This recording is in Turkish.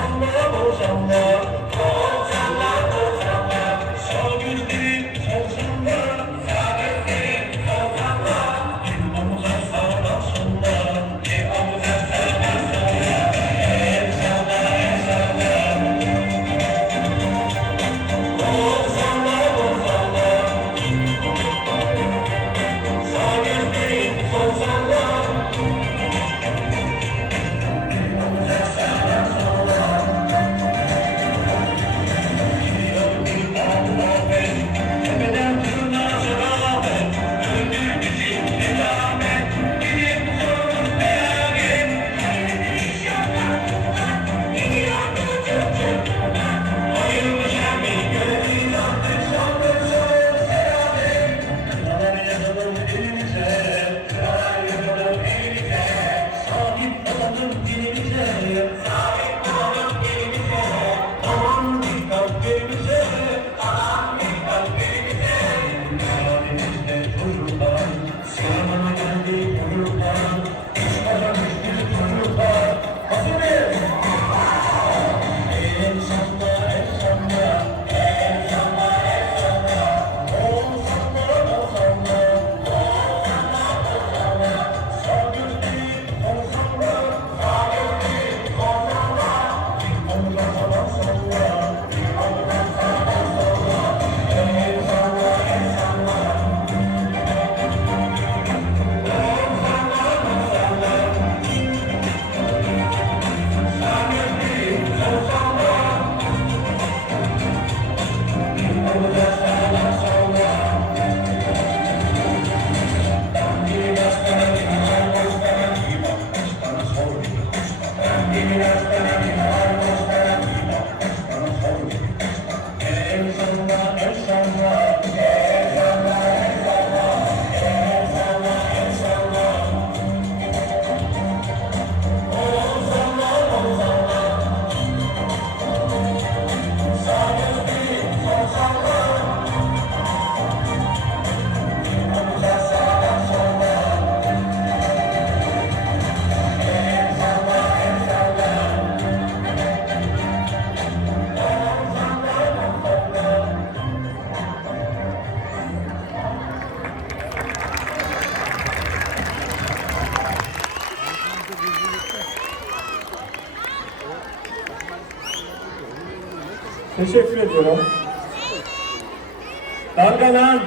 什么不想的 Teşekkür ediyorum. Dalgalan